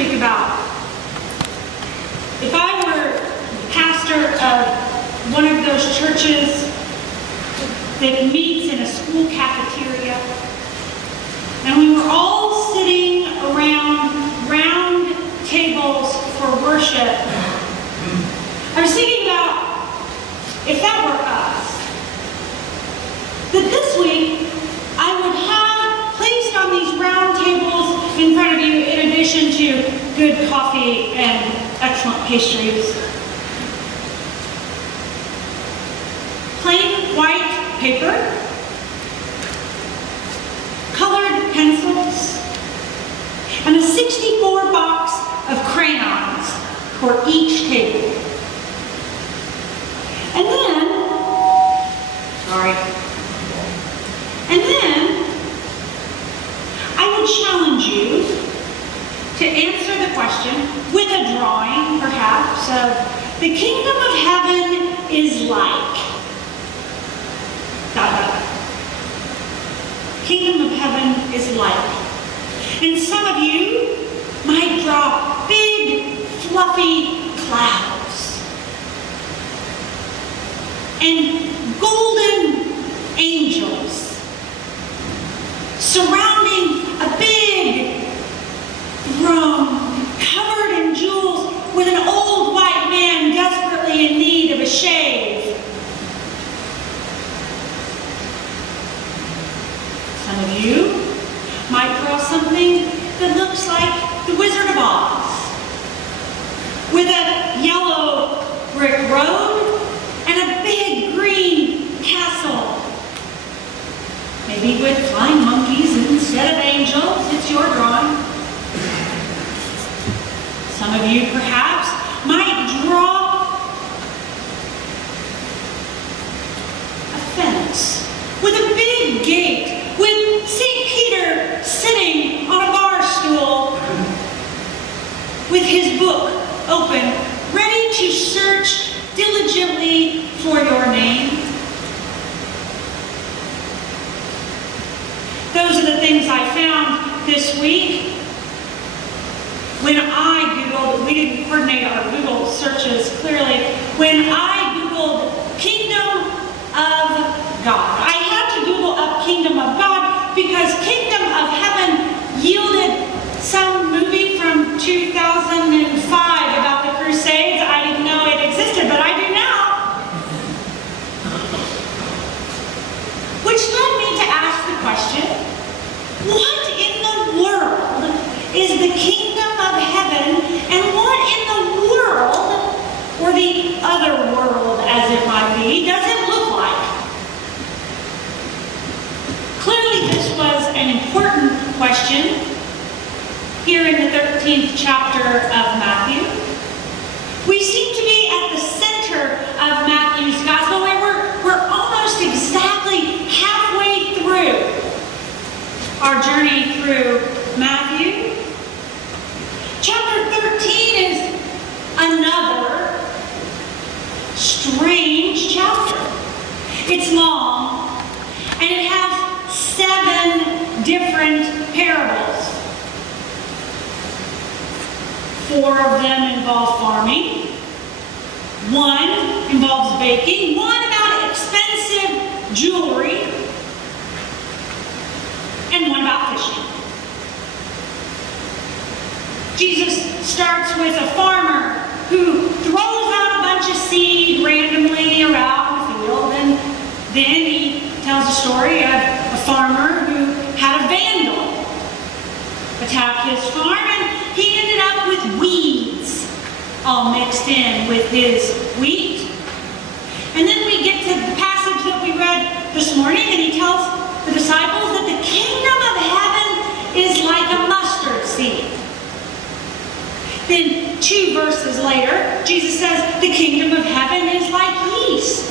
week about if I were pastor of one of those churches that meets in a school cafeteria, and we were all sitting around round tables for worship. I was thinking about if that were us, that this week I would have placed on these round tables in front of you, in addition to good coffee and excellent pastries, plain white paper, colored pencils, and a 64 box of crayons for each table. And then I would challenge you to answer the question with a drawing, perhaps, of the kingdom of heaven is like. Kingdom of heaven is like. And some of you might draw big, fluffy clouds and golden angels surrounding a big throne covered in jewels with an old white man desperately in need of a shave. Some of you might draw something that looks like the Wizard of Oz, with a yellow brick road and a big green castle. Maybe with flying monkeys instead of angels. It's your drawing. Some of you perhaps might draw a fence with a big gate, with St. Peter sitting on a bar stool with his book open, ready to search diligently for your name. Those are the things I found this week. When I Googled, we didn't coordinate our Google searches clearly. When I Googled Kingdom of God, I had to Google up Kingdom of God because Kingdom of Heaven yielded some movie from 2005 about the Crusades. I didn't know it existed, but I do now. Which led me to ask the question, what in the world is the Kingdom of Heaven, and what in the world, or the other world as it might be, does it look like? Clearly this was an important question here in the 13th chapter of Matthew. We seem to be at the center of Matthew's gospel, where we're almost exactly halfway through our journey through Matthew. Chapter 13 is another strange chapter. It's long, and it has 7 different parables. 4 of them involve farming. 1 involves baking. 1 about expensive jewelry. And 1 about fishing. Jesus starts with a farmer who throws out a bunch of seed randomly around the field, and then he tells a story of a farmer who had a vandal attack his farm, and he ended up with weeds all mixed in with his wheat. And then we get to the passage that we read this morning, and he tells the disciples that the kingdom of heaven is like a mustard seed. Then 2 verses later, Jesus says the kingdom of heaven is like yeast.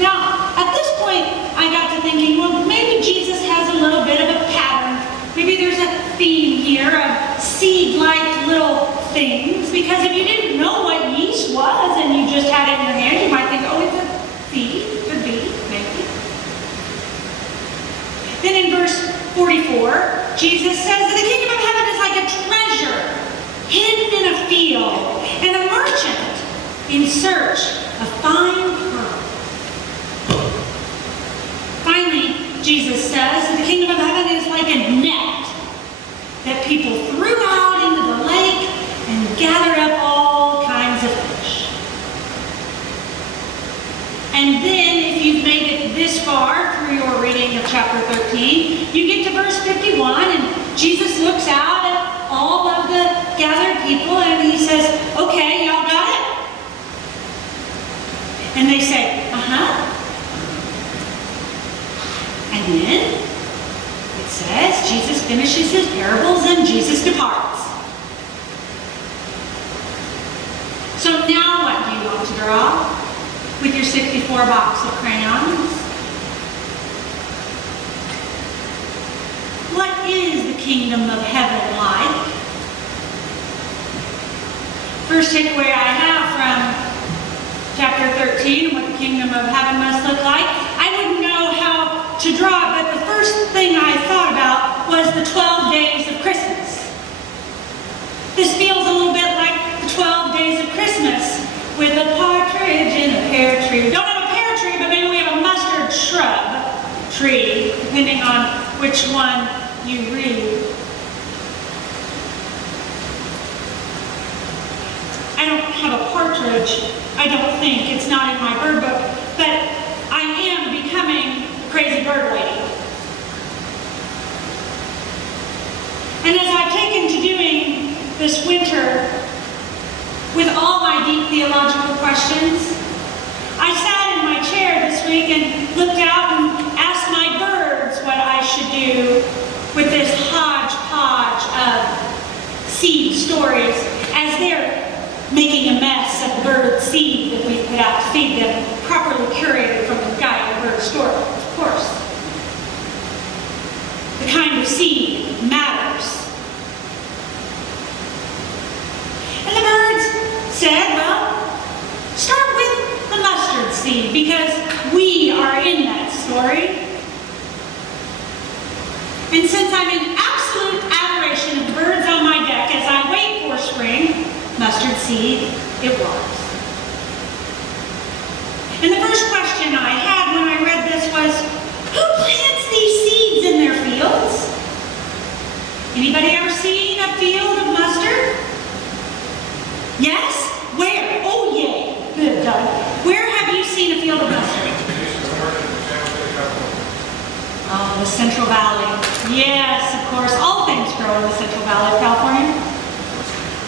Now, at this point, I got to thinking, well, maybe Jesus has a little bit of a pattern. Maybe there's a theme here of seed-like little things, because if you didn't know what yeast was and you just had it in your hand, you might think, oh, it's a seed. Could be, maybe. Then in verse 44, Jesus says that the kingdom of heaven is like like a treasure hidden in a field, and a merchant in search of fine pearls. Finally, Jesus says that the kingdom of heaven is like a net that people threw out into the lake and gathered up all kinds of fish. And then, if you've made it this far through your reading of chapter 13, you get to verse 51, and Jesus looks out at all of the gathered people, and he says, "Okay, y'all got it?" And they say, "Uh-huh." And then it says Jesus finishes his parables and Jesus departs. So now what do you want to draw with your 64 box of crayons? What is the kingdom of heaven like? First takeaway I have from chapter 13 and what the kingdom of heaven must look like. I wouldn't know how to draw it, but the first thing I thought about was the 12 days of Christmas. This feels a little bit like the 12 days of Christmas with a partridge in a pear tree. We don't have a pear tree, but maybe we have a mustard shrub tree, depending on which one you read. I don't have a partridge, I don't think. It's not in my bird book, but I am becoming a crazy bird lady. And as I've taken to doing this winter with all my deep theological questions, I sat in my chair this week and looked out and asked my birds what I should do with this hodgepodge of seed stories as they're making a mess of the bird seed that we put out to feed them, properly curated from the guy in the bird store, of course. The kind of seed matters. And the birds said, well, start with the mustard seed because we are in that story. And since I'm in absolute adoration of the birds on my deck as I wait for spring, mustard seed it was. And the first question I had when I read this was, who plants these seeds in their fields? Anybody ever seen a field of mustard? Yes? Where? Oh, yay. Good, Doug. Where have you seen a field of mustard? Oh, the Central Valley. Yes, of course. All things grow in the Central Valley of California.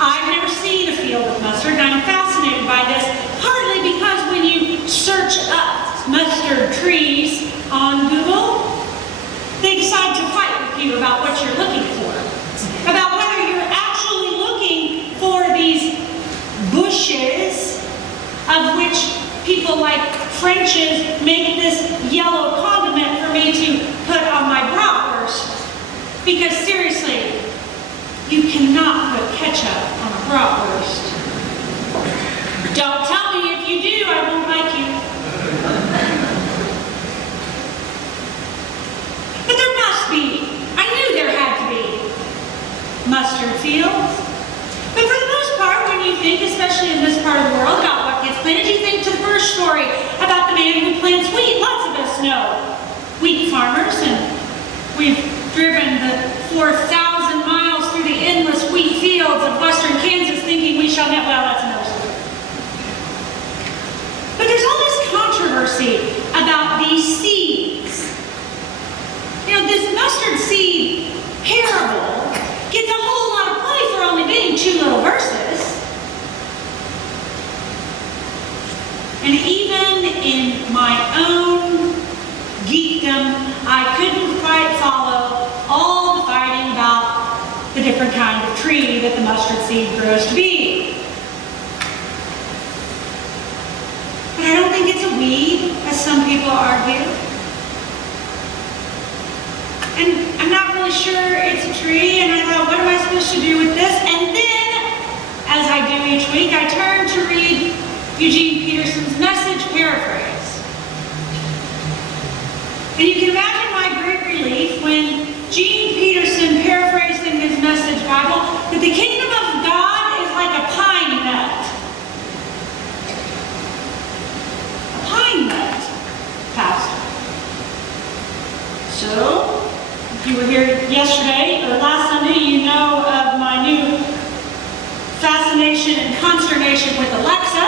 I've never seen a field of mustard, and I'm fascinated by this, partly because when you search up mustard trees on Google, they decide to fight with you about what you're looking for, about whether you're actually looking for these bushes of which people like French's make this yellow condiment for me to put on my bratwurst. Because seriously, you cannot put ketchup on a bratwurst. Don't tell me if you do, I won't like you. But there must be. I knew there had to be mustard fields. But for the most part, when you think, especially in this part of the world, about what gets planted, you think to the first story about the man who plants wheat. Lots of us know wheat farmers, and we've driven the 4,000 miles through the endless wheat fields of western Kansas thinking we shall never, well, that's another story. But there's all this controversy about these seeds. You know, this mustard seed parable gets a whole lot of play for only being 2 little verses. And even in my own geekdom, I couldn't quite follow all the fighting about the different kind of tree that the mustard seed grows to be. But I don't think it's a weed, as some people argue. And I'm not really sure it's a tree, and I thought, what am I supposed to do with this? And then, as I do each week, I turned to read Eugene Peterson's Message paraphrase. And you can imagine my great relief when Gene Peterson, paraphrasing his Message Bible, were here yesterday or last Sunday, you know of my new fascination and consternation with Alexa.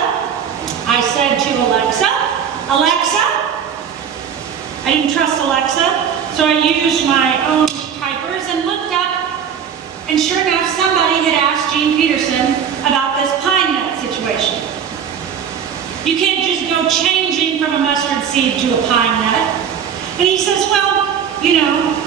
I said to Alexa, Alexa, I didn't trust Alexa, so I used my own typers and looked up, and sure enough, somebody had asked Gene Peterson about this pine nut situation. You can't just go changing from a mustard seed to a pine nut. And he says, well, you know,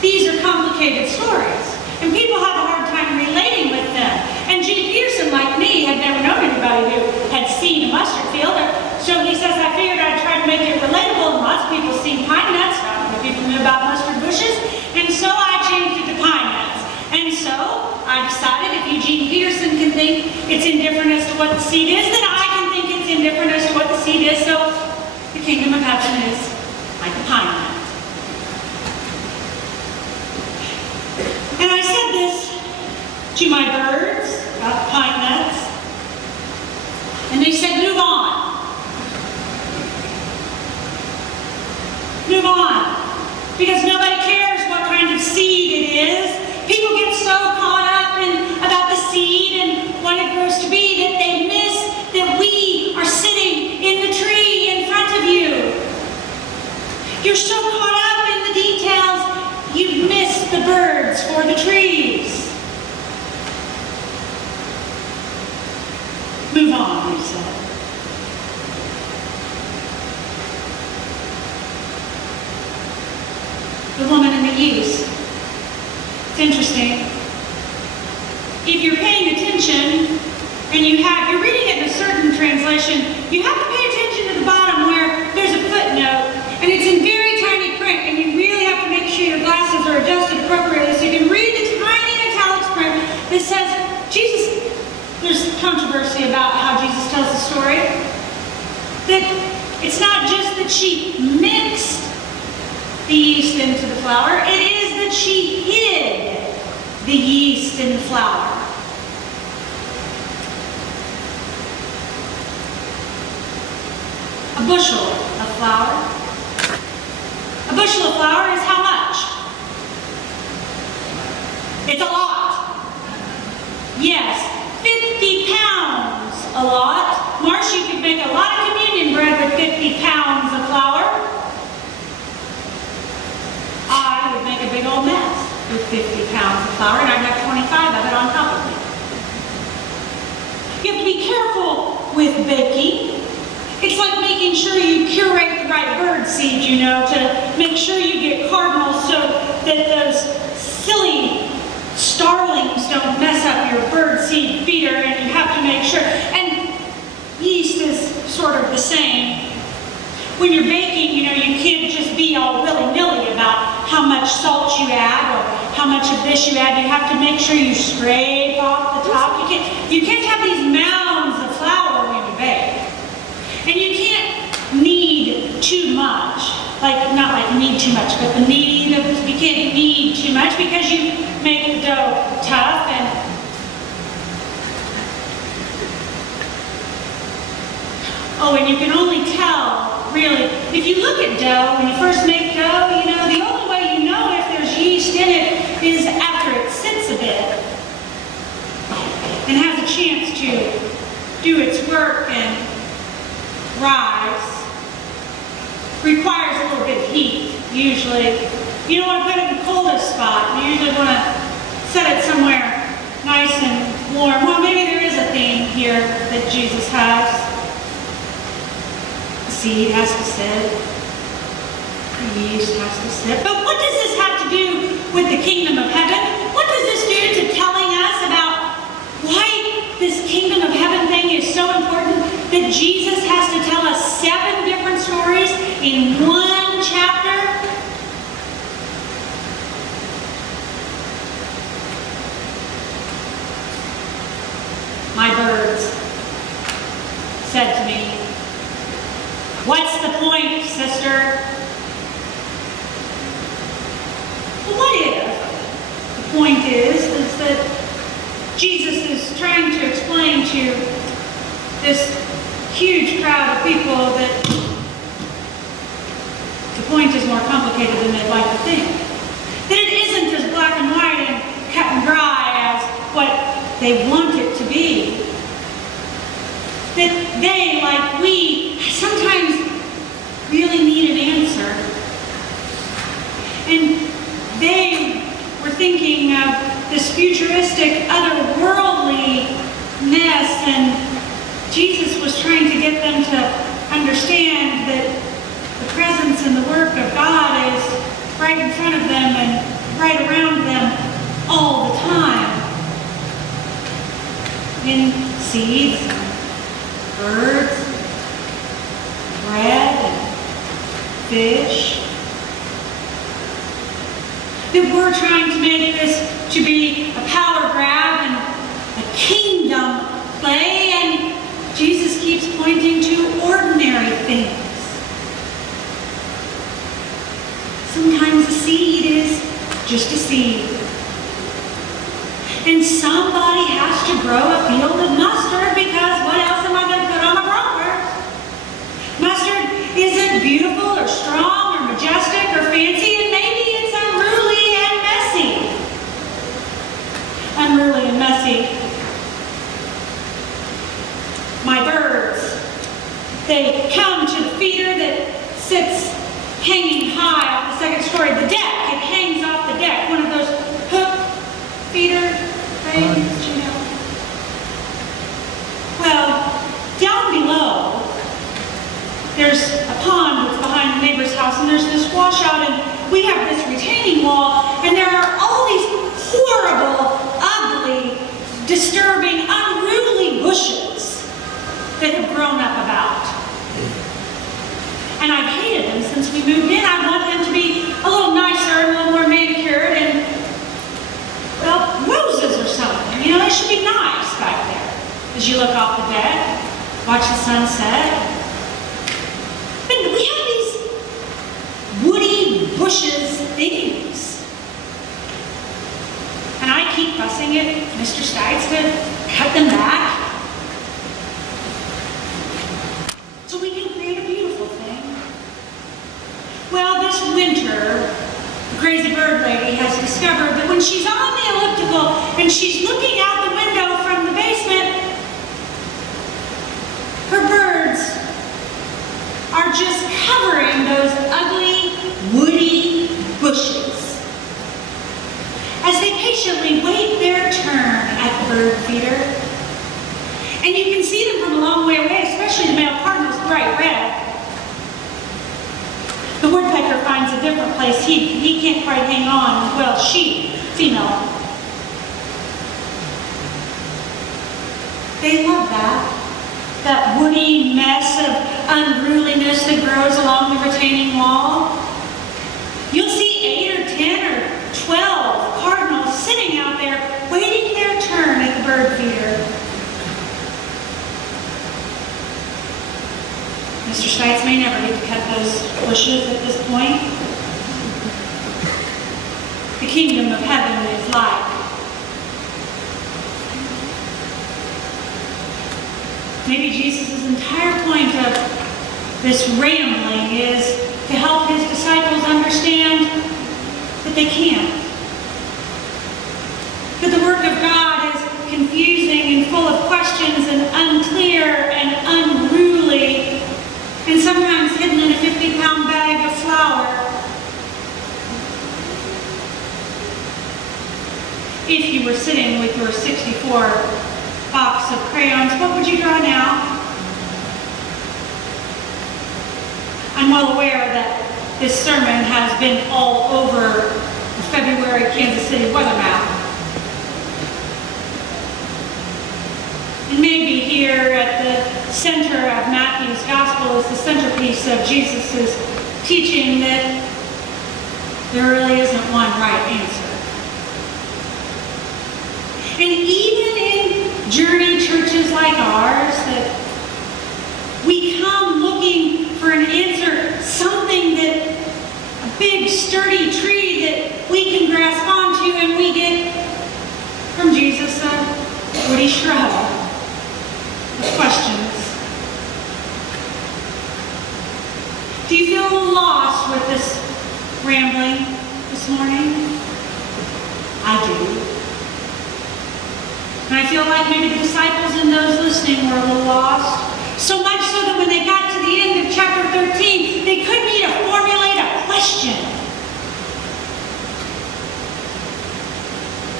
these are complicated stories, and people have a hard time relating with them. And Gene Peterson, like me, had never known anybody who had seen a mustard field. So he says, I figured I'd try to make it relatable, and lots of people seen pine nuts. Not many people knew about mustard bushes. And so I changed it to pine nuts. And so I decided if Eugene Peterson can think it's indifferent as to what the seed is, then I can think it's indifferent as to what the seed is. So the kingdom of heaven is like a pine nut. And I said this to my birds about pine nuts, and they said, move on. Move on. Because nobody cares what kind of seed it is. People get so caught up about the seed and what it grows to be that they miss that we are sitting in the tree in front of you. You're so caught up in the details, you've missed the birds for the trees. Move on, we said. The woman in the east. It's interesting. If you're paying attention and you're reading it in a certain translation, you have to pay attention to the bottom where there's a footnote, and it's in very tiny print, and you really have to make sure your glasses are adjusted appropriately so you can read the tiny italics print that says, Jesus, there's controversy about how Jesus tells the story, that it's not just that she mixed the yeast into the flour, it is that she hid the yeast in the flour. A bushel of flour. A bushel of flour is how much? It's a lot. Yes, 50 pounds a lot. Marsh, you could make a lot of communion bread with 50 pounds of flour. I would make a big old mess with 50 pounds of flour, and I'd have 25 of it on top of me. You have to be careful with baking. It's like making sure you curate the right bird seed, you know, to make sure you get cardinals so that those silly starlings don't mess up your bird seed feeder, and you have to make sure. And yeast is sort of the same. When you're baking, you know, you can't just be all willy-nilly about how much salt you add or how much of this you add. You have to make sure you scrape off the top. You can't have these mounds of flour when you bake. And you can't knead too much. Not like knead too much, but you can't knead too much because you make the dough tough. And you can only tell, really, if you look at dough, when you first make dough, you know, the only way you know if there's yeast in it is after it sits a bit and has a chance to do its work and rise. Requires a little bit of heat, usually. You don't want to put it in the coldest spot. You usually want to set it somewhere nice and warm. Well, maybe there is a theme here that Jesus has. Seed has to sit, the yeast has to sit. But what does this have to do with the kingdom of heaven? What does this do to telling us about why this kingdom of heaven thing is so important that Jesus has to tell us 7 different stories in one chapter? My birds said to me, "What's the point, sister?" Well, what if the point is that Jesus is trying to explain to this huge crowd of people that the point is more complicated than they'd like to think. That it they want it to be. That they, like we, sometimes really need an answer. And they were thinking of this futuristic, otherworldliness, and Jesus was trying to get them to understand that the presence and the work of God is right in front of them and right around them all the time. In seeds, birds, bread, and fish. That we're trying to make this to be a power grab and a kingdom play, and Jesus keeps pointing to ordinary things. Sometimes a seed is just a seed. And somebody has to grow a field of mustard, because what else am I going to put on my bratwurst? Mustard isn't beautiful or strong or majestic or fancy, and maybe it's unruly and messy. Unruly and messy. My birds, they come to the feeder that sits hanging high off the second story. The deck, it hangs off the deck. One of those hook feeder things, you know. Well, down below, there's a pond that's behind the neighbor's house, and there's this washout, and we have this retaining wall, and there are all these horrible, ugly, disturbing, unruly bushes that have grown up about. And I've hated them since we moved in. I want them to be a little nicer and a little more manicured and, well, roses or something. You know, they should be nice back there. As you look off the deck, watch the sunset. But we have these woody bushes things. And I keep fussing at Mr. Stites to cut them back, so we can create a beautiful thing. Well, this winter, the crazy bird lady has discovered that when she's on the elliptical and she's looking out the window from the basement, her birds are just covering those ugly, woody bushes as they patiently wait their turn at the bird feeder. And you can see them from a long way away, especially the male cardinal's bright red. The woodpecker finds a different place. He can't quite hang on. Well, female. They love that woody mess of unruliness that grows along the retaining wall. You'll see 8 or 10 or 12 cardinals sitting out there waiting their turn at the bird feeder. Mr. Stites may never get to cut those bushes at this point. The kingdom of heaven is like. Maybe Jesus' entire point of this rambling is to help his disciples understand that they can't. That the work of God is confusing and full of questions and unclear and unruly, and sometimes hidden in a 50-pound bag of flour. If you were sitting with your 64 box of crayons, what would you draw now? I'm well aware that this sermon has been all over the February Kansas City weather map. And maybe here at the center of Matthew's gospel is the centerpiece of Jesus' teaching that there really isn't one right answer. And even in journey churches like ours, that we come looking for an answer, something that, a big sturdy tree that we can grasp onto, and we get from Jesus a woody shrub of questions. Do you feel a little lost with this rambling this morning? I do. And I feel like maybe the disciples and those listening were a little lost. So much so that when they got to the end of chapter 13, they couldn't even formulate a question.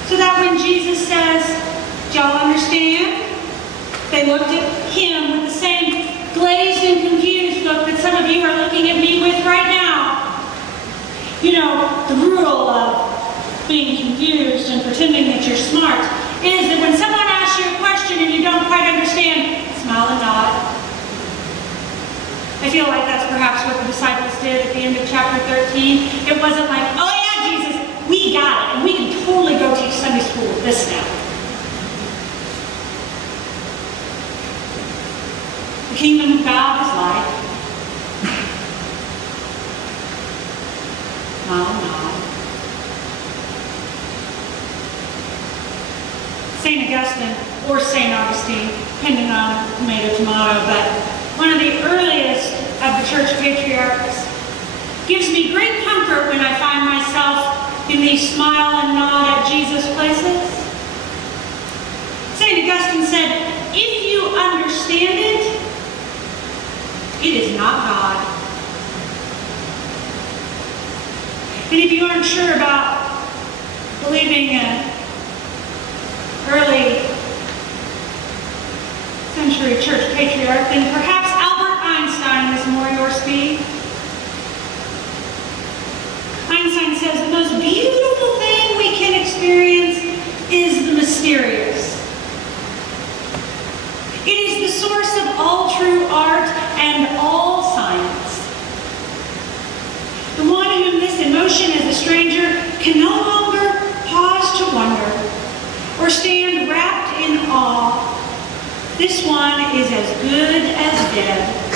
So that when Jesus says, "Do y'all understand?" they looked at him with the same glazed and confused look that some of you are looking at me with right now. You know, the rule of being confused and pretending that you're smart is that when someone asks you a question and you don't quite understand, smile and nod. I feel like that's perhaps what the disciples did at the end of chapter 13. It wasn't like, "Oh yeah, Jesus, we got it, and we can totally go teach Sunday school with this now." The kingdom of God is like, smile and nod. St. Augustine, or St. Augustine, depending on tomato, but one of the earliest of the church patriarchs, gives me great comfort when I find myself in these smile and nod at Jesus places. St. Augustine said, "If you understand it, it is not God." And if you aren't sure about believing an early century church patriarch, then perhaps Albert Einstein is more your speed. Einstein says the most beautiful thing we can experience is the mysterious. It is the source of all true art and all science. The one whom this emotion as a stranger can no longer pause to wonder or stand wrapped in awe. This one is as good as dead.